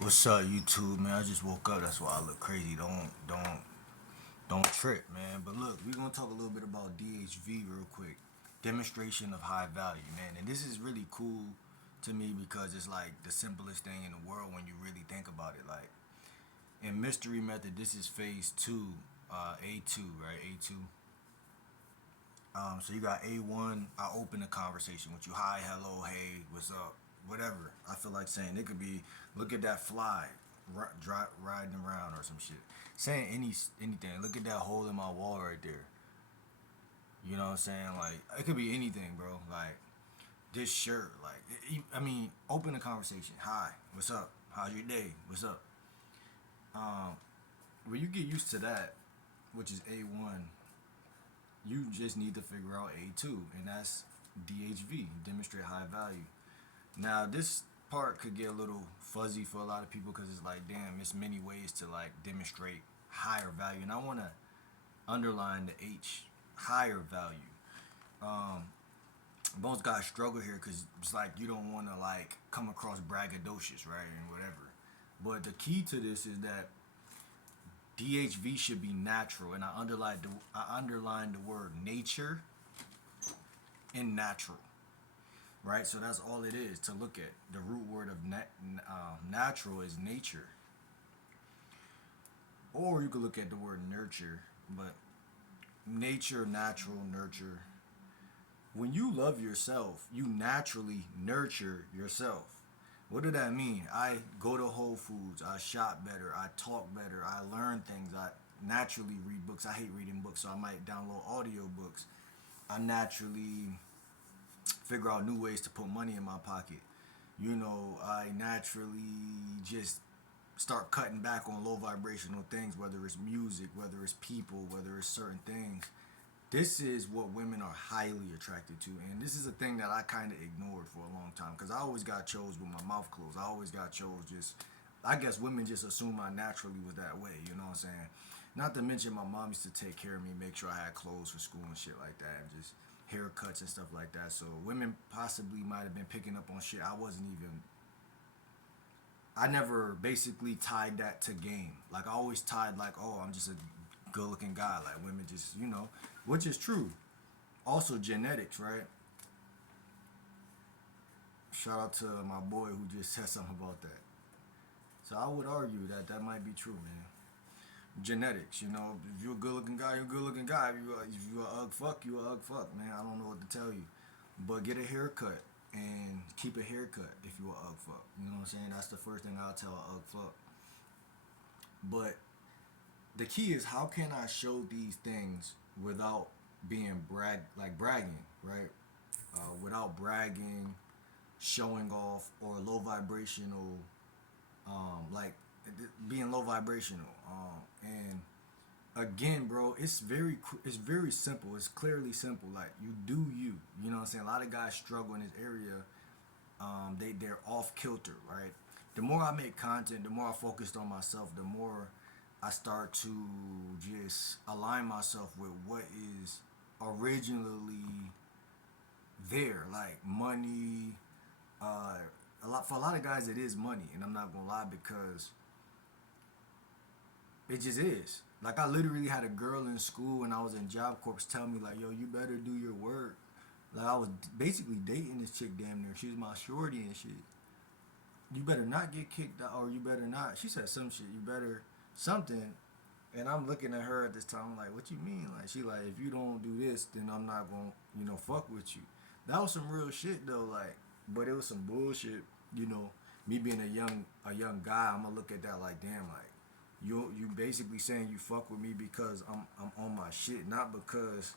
What's up, YouTube, man? I just woke up. That's why I look crazy. Don't trip, man. But look, we're gonna talk a little bit about DHV real quick. Demonstration of high value, man. And this is really cool to me because it's like the simplest thing in the world when you really think about it. Like in mystery method, this is phase two, A2, right? A2. So you got A1. I open a conversation with you. Hi, hello, hey, what's up? Whatever. I feel like saying it could be, look at that fly, riding around or some shit. Saying anything. Look at that hole in my wall right there. You know what I'm saying? Like it could be anything, bro. Like this shirt. Like I mean, open a conversation. Hi, what's up? How's your day? What's up? Um, when you get used to that, which is A1, you just need to figure out A2, and that's DHV, demonstrate high value. Now, this part could get a little fuzzy for a lot of people because it's like, damn, it's many ways to like demonstrate higher value, and I want to underline the H, higher value. Um, Most guys struggle here because it's like you don't want to like come across braggadocious, right, and whatever. But the key to this is that DHV should be natural, and I underlined the word nature and natural, right? So that's all it is to look at. The root word of natural is nature, or you could look at the word nurture, but nature, natural, nurture. When you love yourself, you naturally nurture yourself. What did that mean? I go to Whole Foods, I shop better, I talk better, I learn things, I naturally read books. I hate reading books, so I might download audio books. I naturally figure out new ways to put money in my pocket. I naturally just start cutting back on low vibrational things, whether it's music, whether it's people, whether it's certain things. This is what women are highly attracted to, and this is a thing that I kind of ignored for a long time because I always got chose with my mouth closed. I always got chose just. I guess women just assume I naturally was that way. You know what I'm saying? Not to mention my mom used to take care of me, make sure I had clothes for school and shit like that, and just haircuts and stuff like that. So women possibly might have been picking up on shit I wasn't even. I never basically tied that to game. Like I always tied like, oh, I'm just a good-looking guy. Like women just, which is true. Also genetics, right? Shout out to my boy who just said something about that. So I would argue that that might be true, man. Genetics, if you're a good-looking guy, you're a good-looking guy. If you're a ugg fuck, you're a ugg fuck, man. I don't know what to tell you, but get a haircut and keep a haircut if you're a ugg fuck. You know what I'm saying? That's the first thing I'll tell a ugg fuck. But the key is how can I show these things without being bragging, right? Without bragging, showing off, or low vibrational, like being low vibrational. And again, bro, it's very simple. It's clearly simple. Like you do you. You know what I'm saying? A lot of guys struggle in this area. They're off kilter, right? The more I make content, the more I focused on myself, the more I start to just align myself with what is originally there, like money. For a lot of guys, it is money, and I'm not gonna lie because it just is. Like I literally had a girl in school when I was in Job Corps tell me like, "Yo, you better do your work." Like I was basically dating this chick damn near. She was my shorty and shit. You better not get kicked out, or you better not. She said some shit. You better something. And I'm looking at her at this time, I'm like, what you mean? Like, she like, if you don't do this, then I'm not gonna, fuck with you. That was some real shit though, like, but it was some bullshit, you know. Me being a young guy, I'm gonna look at that like, damn, like, you basically saying you fuck with me because I'm on my shit, not because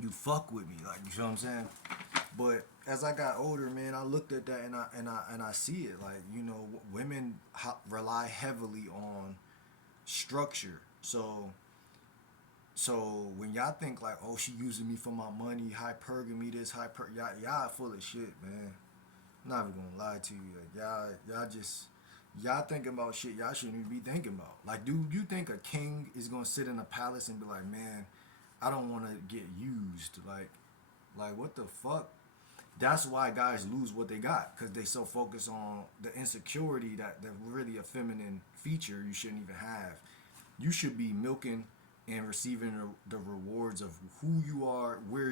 you fuck with me, like, you know what I'm saying? But as I got older, man, I looked at that and I see it, like, women rely heavily on structure. So when y'all think like, oh, she using me for my money, hypergamy this, y'all full of shit, man. I'm not even gonna lie to you. Like y'all thinking about shit y'all shouldn't even be thinking about. Like, do you think a king is gonna sit in a palace and be like, man, I don't want to get used? Like what the fuck? That's why guys lose what they got, because they so focused on the insecurity that really a feminine feature you shouldn't even have. You should be milking and receiving the rewards of who you are, and where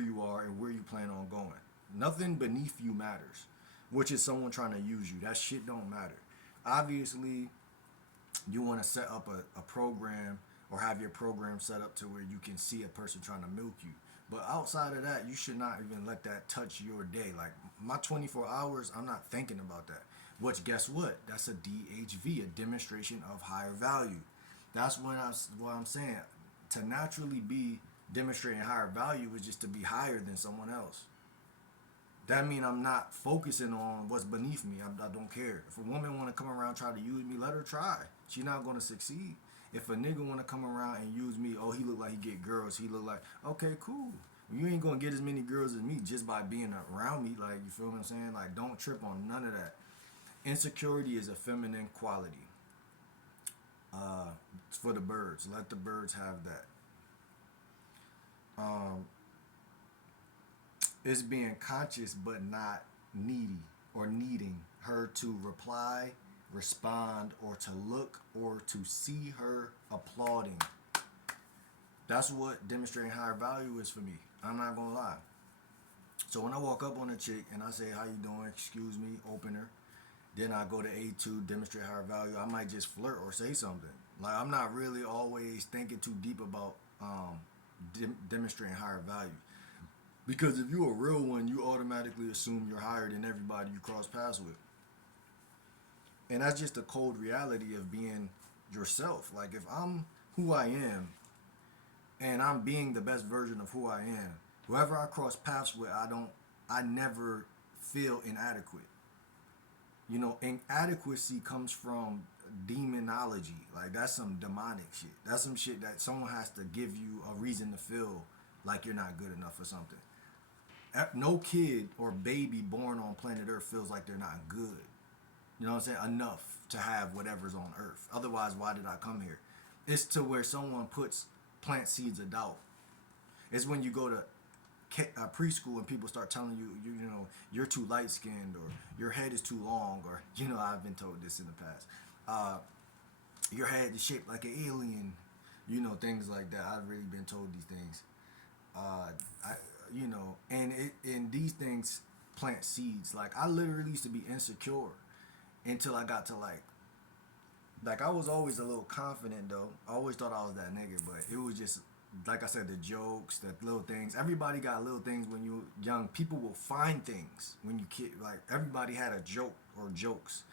you plan on going. Nothing beneath you matters, which is someone trying to use you. That shit don't matter. Obviously, you want to set up a program or have your program set up to where you can see a person trying to milk you. But outside of that, you should not even let that touch your day. Like my 24 hours, I'm not thinking about that. Which, guess what? That's a DHV, a demonstration of higher value. That's what I'm saying. To naturally be demonstrating higher value is just to be higher than someone else. That mean I'm not focusing on what's beneath me. I don't care. If a woman want to come around and try to use me, let her try. She not going to succeed. If a nigga want to come around and use me, oh, he look like he get girls. He look like, okay, cool. You ain't going to get as many girls as me just by being around me. Like, you feel what I'm saying? Like, don't trip on none of that. Insecurity is a feminine quality. It's for the birds. Let the birds have that. Um, it's being conscious but not needy or needing her to reply, respond, or to look or to see her applauding. That's what demonstrating higher value is for me. I'm not gonna lie. So when I walk up on a chick and I say, "How you doing? Excuse me," open her. Then I go to A2, demonstrate higher value. I might just flirt or say something. Like I'm not really always thinking too deep about demonstrating higher value. Because if you're a real one, you automatically assume you're higher than everybody you cross paths with. And that's just the cold reality of being yourself. Like if I'm who I am and I'm being the best version of who I am, whoever I cross paths with, I never feel inadequate. You know, inadequacy comes from demonology. Like that's some demonic shit. That's some shit that someone has to give you a reason to feel like you're not good enough or something. No kid or baby born on planet Earth feels like they're not good. You know what I'm saying? Enough to have whatever's on Earth. Otherwise, why did I come here? It's to where someone puts plant seeds of doubt. It's when you go to preschool and people start telling you, you know, you're too light skinned or your head is too long or, you know, I've been told this in the past. Your head is shaped like an alien. You know, things like that. I've really been told these things. I, you know, and these things plant seeds. Like I literally used to be insecure until I got to like I was always a little confident though. I always thought I was that nigga, but it was just like I said, the jokes, the little things. Everybody got little things when you young. People will find things when you kid. Like everybody had a joke or jokes,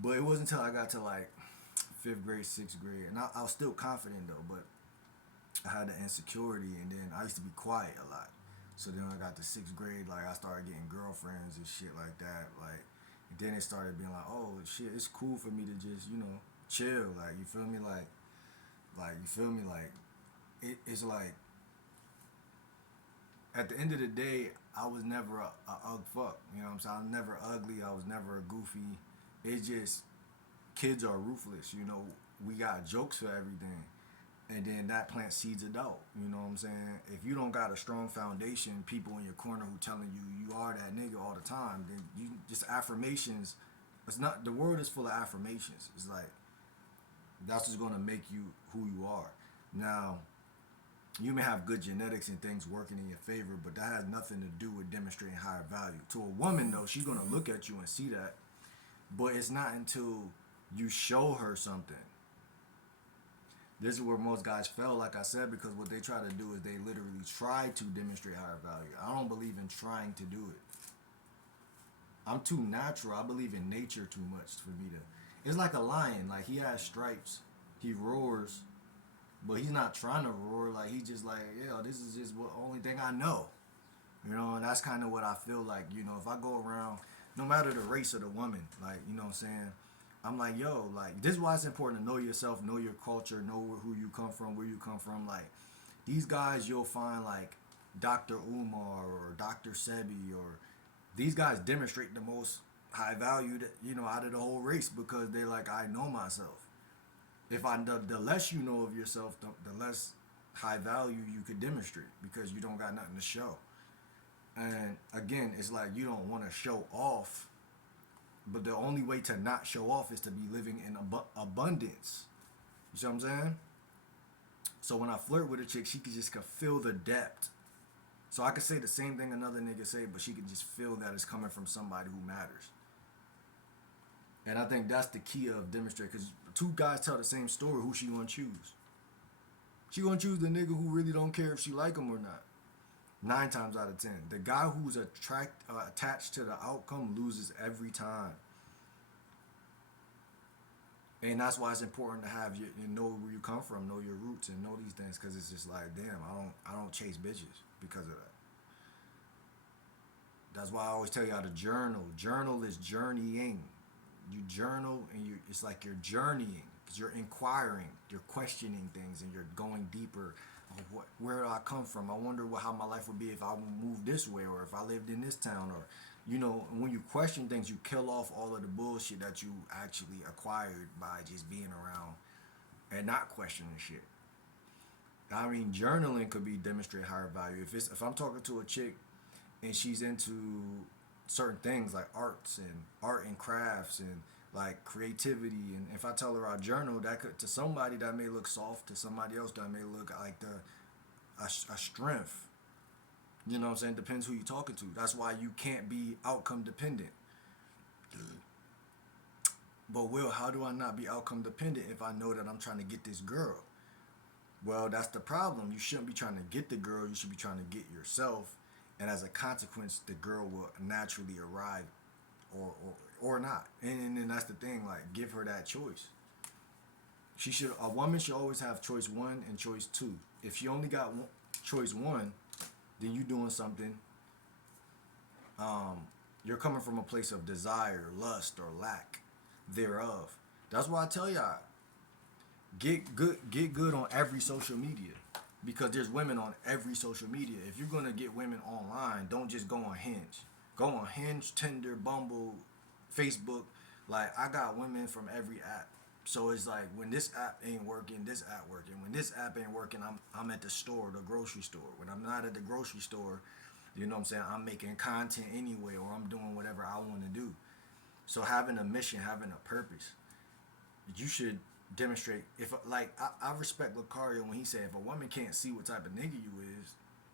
but it wasn't until I got to like fifth grade, sixth grade, and I was still confident though, but I had the insecurity, and then I used to be quiet a lot. So then I got to sixth grade, like I started getting girlfriends and shit like that. Like then it started being like, oh shit, it's cool for me to just chill. Like you feel me, like you feel me, like it's like at the end of the day, I was never a ugly fuck. You know what I'm saying? I was never ugly. I was never a goofy. It's just kids are ruthless. You know, we got jokes for everything. And then that plants seeds of doubt. You know what I'm saying? If you don't got a strong foundation, people in your corner who telling you are that nigga all the time, then you just affirmations. It's not the world is full of affirmations. It's like that's what's gonna make you who you are. Now, you may have good genetics and things working in your favor, but that has nothing to do with demonstrating higher value. To a woman though, she's gonna look at you and see that. But it's not until you show her something. This is where most guys fail, like I said, because what they try to do is they literally try to demonstrate higher value. I don't believe in trying to do it. I'm too natural. I believe in nature too much for me to. It's like a lion. Like he has stripes. He roars, but he's not trying to roar. Like he's just like, yeah, this is just what only thing I know. You know, and that's kind of what I feel like. You know, if I go around, no matter the race of the woman, like you know what I'm saying. I'm like, yo, like this is why it's important to know yourself, know your culture, know who you come from, where you come from. Like these guys, you'll find like Dr. Umar or Dr. Sebi or these guys demonstrate the most high value, out of the whole race because they're like, I know myself. If the less you know of yourself, the less high value you could demonstrate because you don't got nothing to show. And again, it's like you don't want to show off, but the only way to not show off is to be living in abundance. You see what I'm saying? So when I flirt with a chick, she could feel the depth. So I could say the same thing another nigga say, but she could just feel that it's coming from somebody who matters. And I think that's the key of demonstrate, because two guys tell the same story. Who she gonna choose? She gonna choose the nigga who really don't care if she like him or not. 9 times out of 10, the guy who's attached to the outcome loses every time. And that's why it's important to have you know where you come from, know your roots, and know these things. Because it's just like, damn, I don't chase bitches because of that. That's why I always tell y'all to journal. Journal is journeying. You journal, and it's like you're journeying, because you're inquiring, you're questioning things, and you're going deeper. Where do I come from? I wonder how my life would be if I moved this way, or if I lived in this town, or when you question things, you kill off all of the bullshit that you actually acquired by just being around and not questioning shit. I mean, journaling could be demonstrate higher value. If I'm talking to a chick and she's into certain things like art and crafts and like creativity, and if I tell her I journal, that could, to somebody that may look soft, to somebody else that may look like a strength. You know what I'm saying? Depends who you're talking to. That's why you can't be outcome dependent. But Will, how do I not be outcome dependent if I know that I'm trying to get this girl? Well, that's the problem. You shouldn't be trying to get the girl. You should be trying to get yourself. And as a consequence, the girl will naturally arrive, or not. And then that's the thing. Like, give her that choice. A woman should always have choice 1 and choice 2. If she only got choice 1, then you doing something. You're coming from a place of desire, lust, or lack thereof. That's why I tell y'all, get good on every social media, because there's women on every social media. If you're gonna get women online, don't just go on Hinge. Go on Hinge, Tinder, Bumble, Facebook. Like, I got women from every app. So it's like, when this app ain't working, this app working. When this app ain't working, I'm at the store, the grocery store. When I'm not at the grocery store, you know what I'm saying, I'm making content anyway, or I'm doing whatever I want to do. So having a mission, having a purpose, you should demonstrate. If like I respect Lucario when he said, if a woman can't see what type of nigga you is,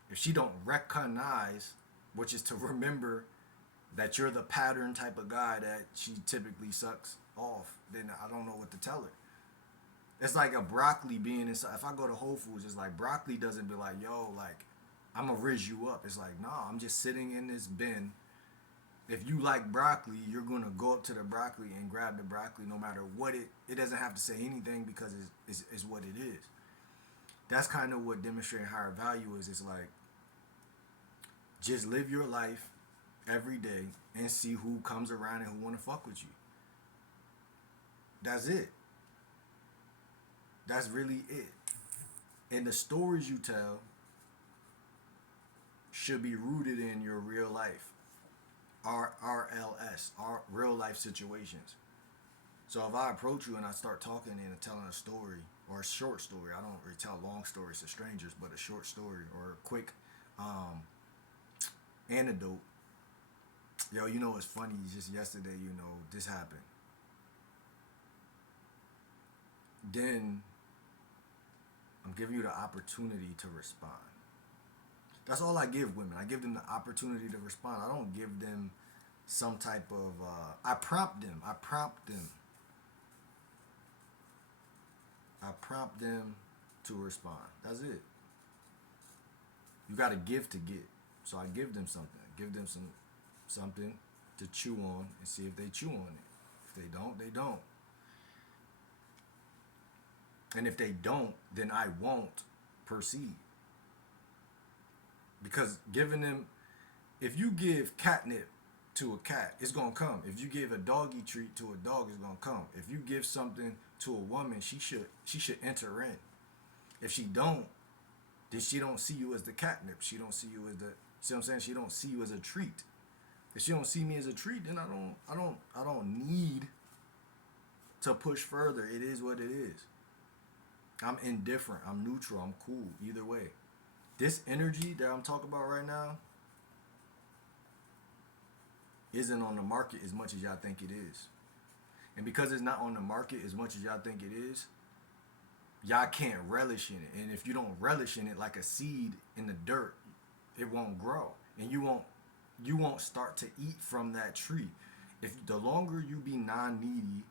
if she don't recognize, which is to remember that you're the pattern type of guy that she typically sucks off, then I don't know what to tell her. It's like a broccoli being inside. If I go to Whole Foods, it's like broccoli doesn't be like, yo, like, I'm gonna rizz you up. It's like, nah, I'm just sitting in this bin. If you like broccoli, you're gonna go up to the broccoli and grab the broccoli no matter what it doesn't have to say anything, because it's what it is. That's kind of what demonstrating higher value is. It's like, just live your life every day and see who comes around and who wanna fuck with you. That's it. That's really it. And the stories you tell should be rooted in your real life. RLS, our real life situations. So if I approach you and I start talking and telling a story, or a short story, I don't really tell long stories to strangers, but a short story or a quick anecdote. Yo, you know what's funny? Just yesterday, this happened. Then I'm giving you the opportunity to respond. That's all I give women. I give them the opportunity to respond. I don't give them some type of I prompt them. I prompt them to respond. That's it. You got to give to get. So I give them something. Give them something to chew on and see if they chew on it. If they don't, they don't. And if they don't, then I won't proceed. Because giving them, if you give catnip to a cat, it's going to come. If you give a doggy treat to a dog, it's going to come. If you give something to a woman, she should enter in. If she don't, then she don't see you as the catnip. She don't see you as the, see what I'm saying? She don't see you as a treat. If she don't see me as a treat, then I don't need to push further. It is what it is. I'm indifferent. I'm neutral. I'm cool. Either way. This energy that I'm talking about right now, isn't on the market as much as y'all think it is. And because it's not on the market as much as y'all think it is, y'all can't relish in it. And if you don't relish in it like a seed in the dirt, it won't grow. And you won't start to eat from that tree. If the longer you be non-needy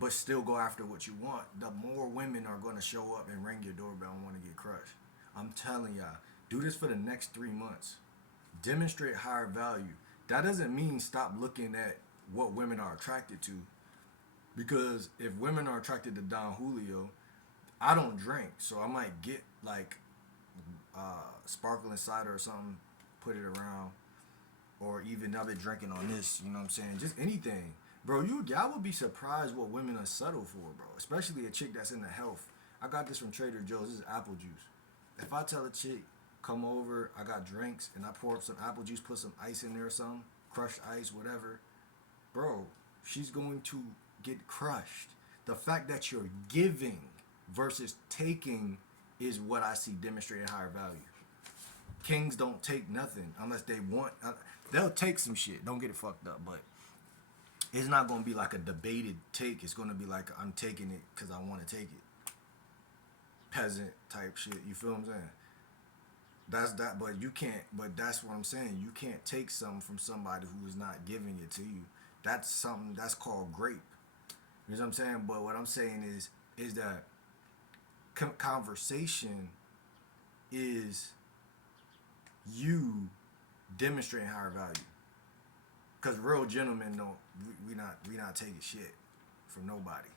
but still go after what you want, the more women are going to show up and ring your doorbell and want to get crushed. I'm telling y'all, do this for the next 3 months. Demonstrate higher value. That doesn't mean stop looking at what women are attracted to. Because if women are attracted to Don Julio, I don't drink, so I might get like sparkling cider or something, put it around, or even I've been drinking on this. You know what I'm saying? Just anything, bro. Y'all would be surprised what women are settled for, bro. Especially a chick that's in the health. I got this from Trader Joe's. This is apple juice. If I tell a chick, come over, I got drinks, and I pour up some apple juice, put some ice in there or something, crushed ice, whatever, bro, she's going to get crushed. The fact that you're giving versus taking is what I see demonstrated higher value. Kings don't take nothing unless they want. They'll take some shit. Don't get it fucked up, but it's not gonna be like a debated take. It's gonna be like I'm taking it because I want to take it. Peasant type shit. You feel what I'm saying? That's that. But you can't. But that's what I'm saying. You can't take something from somebody who is not giving it to you. That's something that's called grape. You know what I'm saying? But what I'm saying is that conversation is you demonstrating higher value. Cause real gentlemen don't we not taking shit from nobody.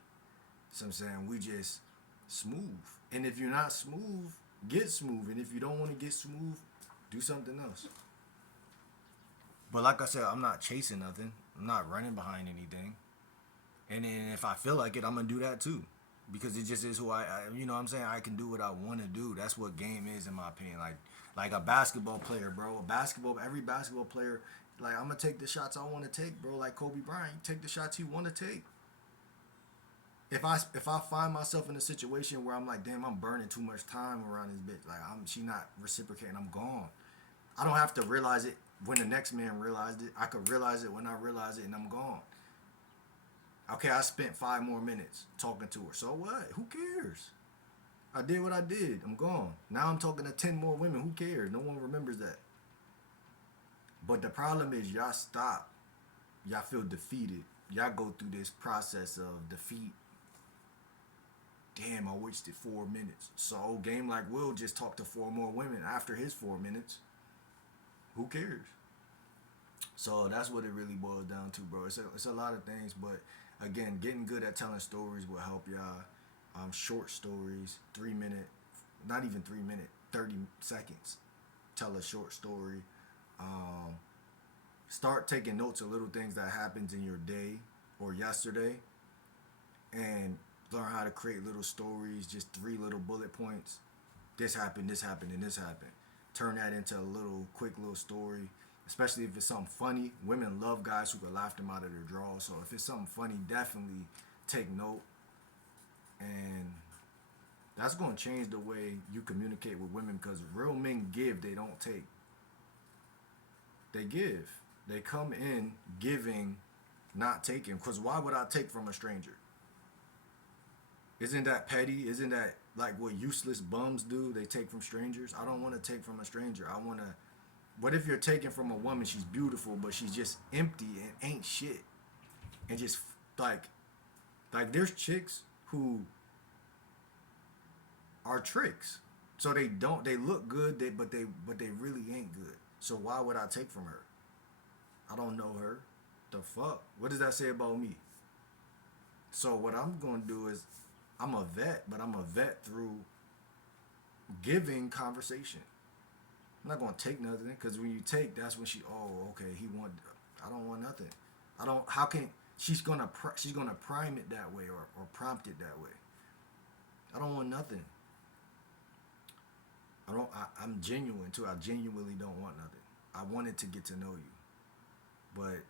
So I'm saying we just smooth. And if you're not smooth, get smooth. And if you don't want to get smooth, do something else. But like I said, I'm not chasing nothing. I'm not running behind anything. And then if I feel like it, I'm gonna do that too. Because it just is who I you know what I'm saying? I can do what I want to do. That's what game is in my opinion. Like a basketball player, bro. Every basketball player, like I'm gonna take the shots I want to take, bro. Like Kobe Bryant, take the shots he want to take. If I find myself in a situation where I'm like, damn, I'm burning too much time around this bitch, like she not reciprocating, I'm gone. I don't have to realize it when the next man realized it. I could realize it when I realize it, and I'm gone. Okay, I spent 5 more minutes talking to her. So what? Who cares? I did what I did. I'm gone. Now I'm talking to 10 more women. Who cares? No one remembers that. But the problem is y'all stop. Y'all feel defeated. Y'all go through this process of defeat. Damn, I wasted 4 minutes. So game like Will just talked to 4 more women after his 4 minutes. Who cares? So that's what it really boils down to, bro. It's a lot of things, but again, getting good at telling stories will help y'all. Short stories, 3 minute, not even 3 minute, 30 seconds. Tell a short story. Start taking notes of little things that happens in your day or yesterday, and learn how to create little stories. Just 3 little bullet points. This happened, and this happened. Turn that into a quick little story. Especially if it's something funny. Women love guys who can laugh them out of their drawers. So if it's something funny, definitely take note. And that's going to change the way you communicate with women, because real men give, they don't take. They give. They come in giving, not taking. Because why would I take from a stranger? Isn't that petty? Isn't that like what useless bums do? They take from strangers. I don't want to take from a stranger. I want to. What if you're taking from a woman, she's beautiful, but she's just empty and ain't shit? And just like there's chicks who are tricks. So they look good, but they really ain't good. So why would I take from her? I don't know her. The fuck? What does that say about me? So what I'm going to do is, I'm a vet, but I'm a vet through giving conversation. I'm not going to take nothing, because when you take, that's when I don't want nothing. She's going to prime it that way, or prompt it that way. I don't want nothing. I'm genuine too. I genuinely don't want nothing. I wanted to get to know you. But,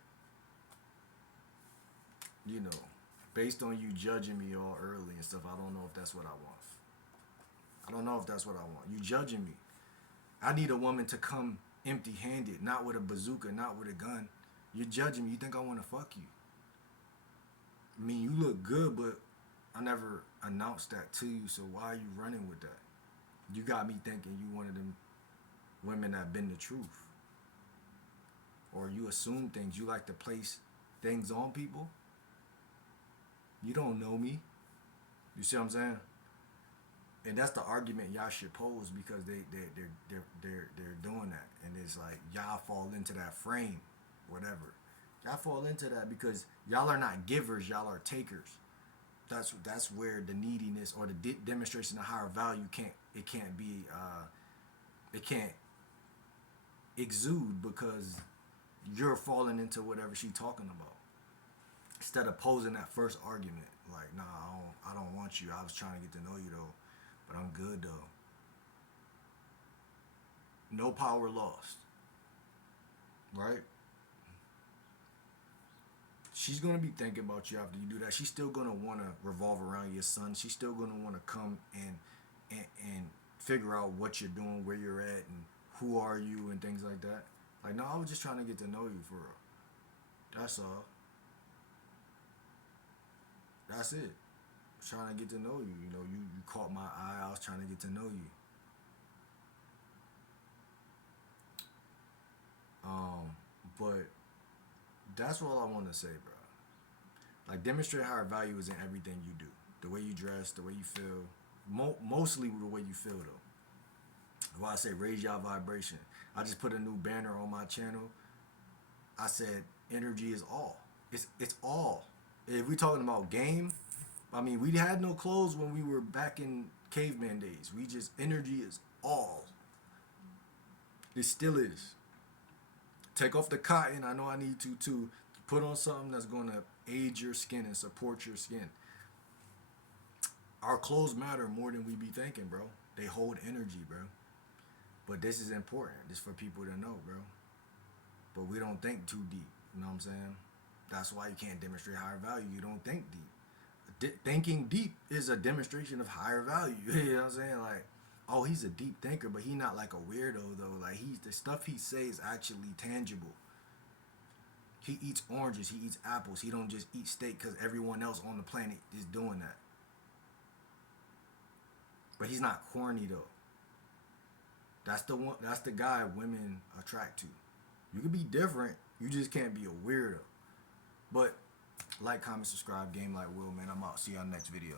based on you judging me all early and stuff, I don't know if that's what I want. You judging me. I need a woman to come empty-handed, not with a bazooka, not with a gun. You're judging me. You think I want to fuck you. I mean, you look good, but I never announced that to you, so why are you running with that? You got me thinking you one of them women that been the truth. Or you assume things. You like to place things on people. You don't know me. You see what I'm saying? And that's the argument y'all should pose because they're doing that, and it's like y'all fall into that frame, whatever. Y'all fall into that because y'all are not givers, y'all are takers. That's where the neediness or the demonstration of higher value can't be it can't exude because you're falling into whatever she's talking about instead of posing that first argument like, nah, I don't want you. I was trying to get to know you though, but I'm good though. No power lost, right? She's gonna be thinking about you after you do that. She's still gonna wanna revolve around your son. She's still gonna wanna come and figure out what you're doing, where you're at, and who are you, and things like that. Like, no, I was just trying to get to know you for real. That's all. That's it. Trying to get to know you. You know, you caught my eye. I was trying to get to know you. But that's all I want to say, bro. Like, demonstrate higher value is in everything you do. The way you dress, the way you feel. Mostly the way you feel, though. Why I say raise your vibration. I just put a new banner on my channel. I said energy is all. It's all. If we talking about game, I mean, we had no clothes when we were back in caveman days. We just energy is all. It still is. Take off the cotton. I know I need to too. Put on something that's gonna aid your skin and support your skin. Our clothes matter more than we be thinking, bro. They hold energy, bro. But this is important. This for people to know, bro. But we don't think too deep. You know what I'm saying? That's why you can't demonstrate higher value. You don't think deep. Thinking deep is a demonstration of higher value. You know what I'm saying? Like, oh, he's a deep thinker, but he not like a weirdo though. Like, the stuff he say is actually tangible. He eats oranges. He eats apples. He don't just eat steak because everyone else on the planet is doing that. But he's not corny though. That's the one. That's the guy women attract to. You can be different. You just can't be a weirdo. But like, comment, subscribe. Game like Will, man. I'm out. See y'all next video.